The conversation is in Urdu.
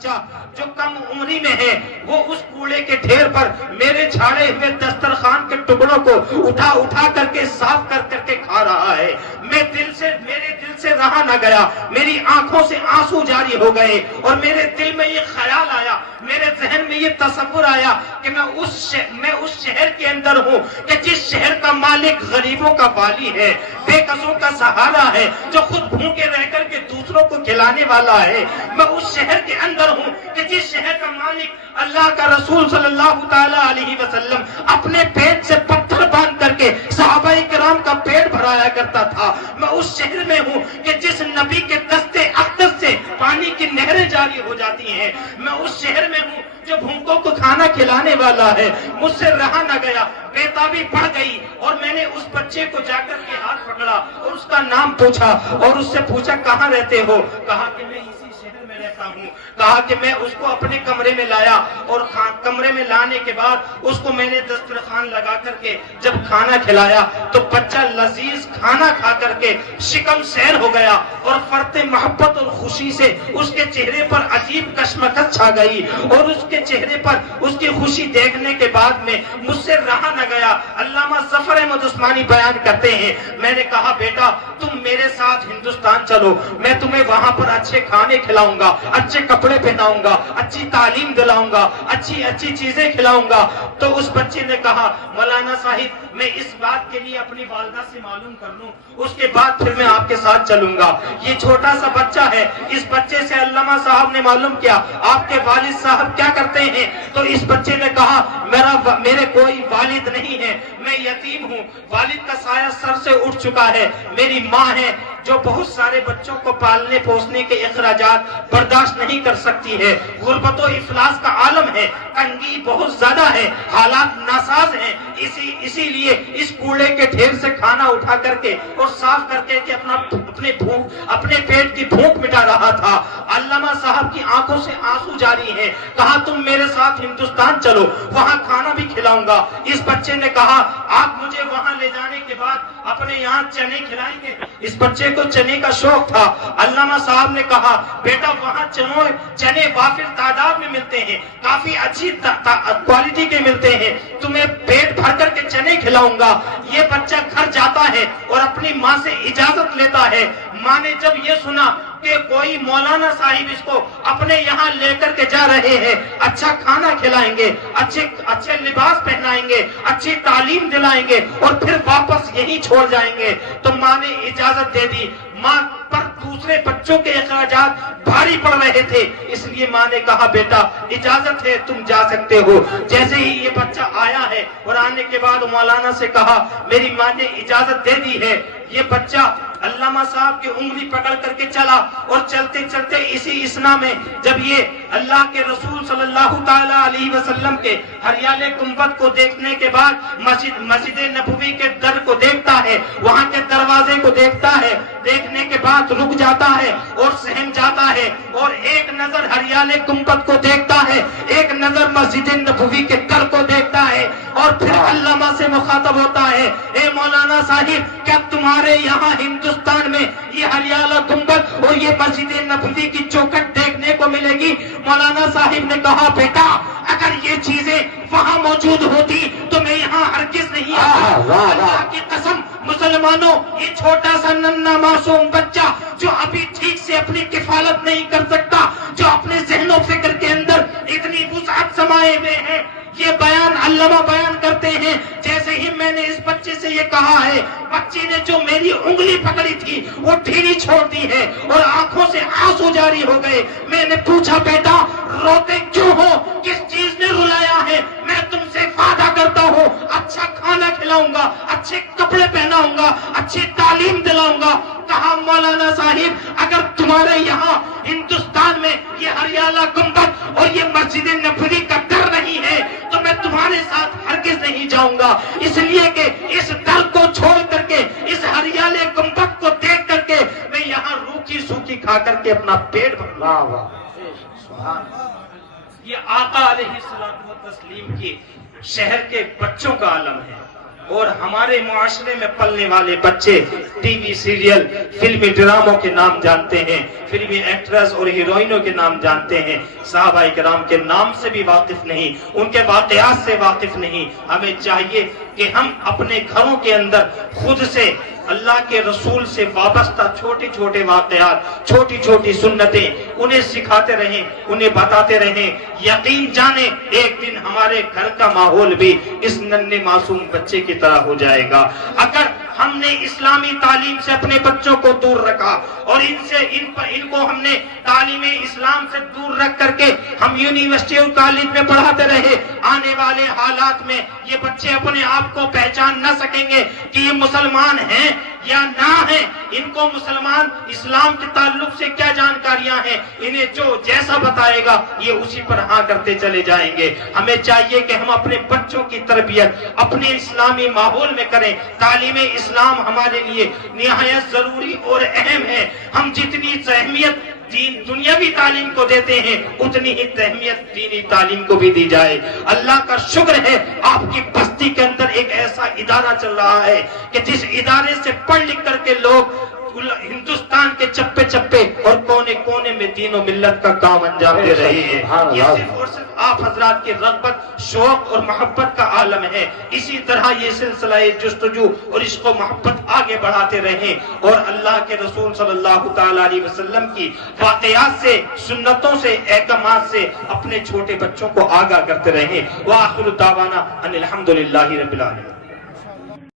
بچہ جو کم عمری میں ہے وہ اس کوڑے کے ڈھیر پر میرے جھاڑے ہوئے دسترخوان کے ٹکڑوں کو اٹھا اٹھا کر کے صاف کر کر کے کھا رہا ہے. میرے دل سے رہا نہ گیا, میری آنکھوں سے آنسو جاری ہو گئے اور میرے دل میں یہ خیال آیا, میرے ذہن میں یہ تصور آیا کہ میں اس شہر کے اندر ہوں کہ جس شہر کا مالک غریبوں کا والی ہے, بے کسوں کا سہارا ہے, جو خود بھوکے رہ کر کے دوسروں کو کھلانے والا ہے. میں اس شہر کے اندر ہوں کہ جس شہر کا مالک اللہ کا رسول صلی اللہ تعالی علیہ وسلم اپنے پیٹ سے پتھر باندھ کر کے صحابہ کرام کا پیٹ بھرایا کرتا تھا. میں اس شہر میں ہوں کہ جس نبی کے دستے اقدس سے پانی کی نہریں جاری ہو جاتی ہیں. میں اس شہر میں ہوں جو بھوکوں کو کھانا کھلانے والا ہے. مجھ سے رہا نہ گیا, بیتابی بڑھ گئی اور میں نے اس بچے کو جا کر کے ہاتھ پکڑا اور اس کا نام پوچھا اور اس سے پوچھا کہاں رہتے ہو. کہا کہ میں اسی شہر میں رہتا ہوں. کہا کہ میں اس کو اپنے کمرے میں لایا اور کمرے میں لانے کے بعد اس کو میں نے دسترخوان لگا کر کے جب کھانا کھلایا تو بچہ لذیذ کھانا کھا کر کے شکم سیر ہو گیا اور فرط محبت اور خوشی سے اس کے چہرے پر عجیب کشمکش چھا گئی اور اس کے چہرے پر اس کی خوشی دیکھنے کے بعد میں مجھ سے رہا نہ گیا. علامہ ظفر احمد عثمانی بیان کرتے ہیں, میں نے کہا بیٹا تم میرے ساتھ ہندوستان چلو, میں تمہیں وہاں پر اچھے کھانے کھلاؤں گا, اچھے کپڑے پہناؤں گا, اچھی تعلیم دلاؤں گا, اچھی چیزیں کھلاؤں گا. تو اس بچے نے کہا مولانا صاحب میں اس بات کے لیے اپنی والدہ سے معلوم کر لوں, اس کے بعد پھر میں آپ کے ساتھ چلوں گا. یہ چھوٹا سا بچہ ہے. اس بچے سے علامہ صاحب نے معلوم کیا آپ کے والد صاحب کیا کرتے ہیں. تو اس بچے نے کہا میرے کوئی والد نہیں ہے, میں یتیم ہوں, والد کا سایہ سر سے اٹھ چکا ہے. میری ماں ہے جو بہت سارے بچوں کو پالنے پوسنے کے اخراجات برداشت نہیں کر سکتی ہے. غربت و افلاس کا عالم ہے, تنگی بہت زیادہ ہے, حالات ناساز ہیں. اسی لیے اس کوڑے کے ڈھیر سے کھانا اٹھا کر کے اور صاف کر کے اپنے پیٹ کی بھوک مٹا رہا تھا. علامہ صاحب کی آنکھوں سے آنسو جاری ہیں. کہا تم میرے ساتھ ہندوستان چلو, وہاں کھانا بھی کھلاؤں گا. اس بچے نے کہا آپ مجھے وہاں لے جانے کے بعد اپنے یہاں چنے کھلائیں گے. اس بچے کو چنے کا شوق تھا. علامہ صاحب نے کہا بیٹا وہاں چنے وافر تعداد میں ملتے ہیں, کافی اچھی کوالٹی کے ملتے ہیں, تمہیں پیٹ بھر کر کے چنے کھلاؤں گا. یہ بچہ گھر جاتا ہے اور اپنی ماں سے اجازت لیتا ہے. ماں نے جب یہ سنا کہ کوئی مولانا صاحب اس کو اپنے یہاں لے کر کے جا رہے ہیں, اچھا کھانا کھلائیں گے, اچھے لباس پہنائیں گے, اچھی تعلیم دلائیں گے اور پھر واپس یہی چھوڑ جائیں گے, تو ماں نے اجازت دے دی. ماں پر دوسرے بچوں کے اخراجات بھاری پڑ رہے تھے, اس لیے ماں نے کہا بیٹا اجازت ہے تم جا سکتے ہو. جیسے ہی یہ بچہ آیا ہے اور آنے کے بعد مولانا سے کہا میری ماں نے اجازت دے دی ہے. یہ بچہ علامہ صاحب کی انگلی پکڑ کر کے چلا اور چلتے چلتے اسی اسنا میں جب یہ اللہ کے رسول صلی اللہ تعالی علیہ وسلم کے ہریالے گنبد کو دیکھنے کے بعد مسجد نبوی کے در کو دیکھتا ہے, وہاں کے دروازے کو دیکھتا ہے, دیکھنے کے بعد رک جاتا ہے اور سہم جاتا ہے اور ایک نظر ہریالے گنبد کو دیکھتا ہے, ایک نظر مسجد نبوی کے در کو دیکھتا ہے اور پھر علامہ سے مخاطب ہوتا ہے اے مولانا صاحب کیا تمہارے یہاں ہندوستان میں یہ ہریالہ گنبد اور یہ مسجد نبوی کی چوکھٹ دیکھنے کو ملے گی؟ مولانا صاحب نے کہا بیٹا اگر یہ چیزیں وہاں موجود ہوتی تو میں یہاں ہرگز نہیں آتا. اللہ کی قسم مسلمانوں, یہ چھوٹا سا ننھا معصوم بچہ جو ابھی ٹھیک سے اپنی کفالت نہیں کر سکتا, جو اپنے ذہن و فکر کے اندر اتنی وسعت سمائے ہوئے ہیں, یہ بیان علامہ بیان کرتے ہیں جیسے ہی میں نے اس بچے سے یہ کہا ہے, بچے نے جو میری انگلی پکڑی تھی وہ ڈھیلی چھوڑ دی ہے اور آنکھوں سے آنسو جاری ہو گئے. میں نے پوچھا بیٹا روتے کیوں ہو, کس چیز نے رلایا ہے؟ میں تم سے وعدہ کرتا ہوں اچھا کھانا کھلاؤں گا, اچھے کپڑے پہناؤں گا, اچھی تعلیم دلاؤں گا. کہا مولانا صاحب اگر تمہارے یہاں ہندوستان میں یہ ہریالہ گنبد اور یہ مسجد نبوی کا در نہیں ہے تو میں تمہارے ساتھ ہرگز نہیں جاؤں گا, اس لیے کہ اس در کو چھوڑ کر کے اس ہریالے گنبد کو دیکھ کر کے میں یہاں روکھی سوکھی کھا کر کے اپنا پیٹ بھر. یہ آقا علیہ الصلوۃ والتسلیم کی شہر کے بچوں کا عالم ہے. اور ہمارے معاشرے میں پلنے والے بچے ٹی وی سیریل فلمی ڈراموں کے نام جانتے ہیں، فلمی ایکٹریس اور ہیروئنوں کے نام جانتے ہیں، صحابہ کرام کے نام سے بھی واقف نہیں، ان کے واقعات سے واقف نہیں۔ ہمیں چاہیے کہ ہم اپنے گھروں کے اندر خود سے اللہ کے رسول سے وابستہ چھوٹے چھوٹے واقعات، چھوٹی چھوٹی سنتیں انہیں سکھاتے رہیں، انہیں بتاتے رہیں۔ یقین جانیں ایک دن ہمارے گھر کا ماحول بھی اس ننھے معصوم بچے کی طرح ہو جائے گا۔ اگر ہم نے اسلامی تعلیم سے اپنے بچوں کو دور رکھا اور ان کو ہم نے تعلیم اسلام سے دور رکھ کر کے ہم یونیورسٹی اور کالج میں پڑھاتے رہے، آنے والے حالات میں یہ بچے اپنے آپ کو پہچان نہ سکیں گے کہ یہ مسلمان ہیں یا نہ ہیں، ان کو مسلمان اسلام کے تعلق سے کیا جانکاریاں ہیں، انہیں جو جیسا بتائے گا یہ اسی پر ہاں کرتے چلے جائیں گے۔ ہمیں چاہیے کہ ہم اپنے بچوں کی تربیت اپنے اسلامی ماحول میں کریں۔ تعلیم اسلام ہمارے لیے نہایت ضروری اور اہم ہے۔ ہم جتنی اہمیت دنیاوی تعلیم کو دیتے ہیں اتنی ہی اہمیت دینی تعلیم کو بھی دی جائے۔ اللہ کا شکر ہے آپ کی بستی کے اندر ایک ایسا ادارہ چل رہا ہے کہ جس ادارے سے پڑھ لکھ کر کے لوگ ہندوستان کے چپے چپے اور کونے کونے میں دین و ملت کا کام انجام دے رہے ہیں۔ یہ صرف اور صرف آپ حضرات کی رغبت، شوق اور محبت کا عالم ہے۔ اسی طرح یہ سلسلہ جستجو اور عشق و محبت آگے بڑھاتے رہیں اور اللہ کے رسول صلی اللہ تعالی علیہ وسلم کی واقعات سے، سنتوں سے، احکامات سے اپنے چھوٹے بچوں کو آگاہ کرتے رہیں۔ وآخر دعوانا ان الحمدللہ رب العالمین۔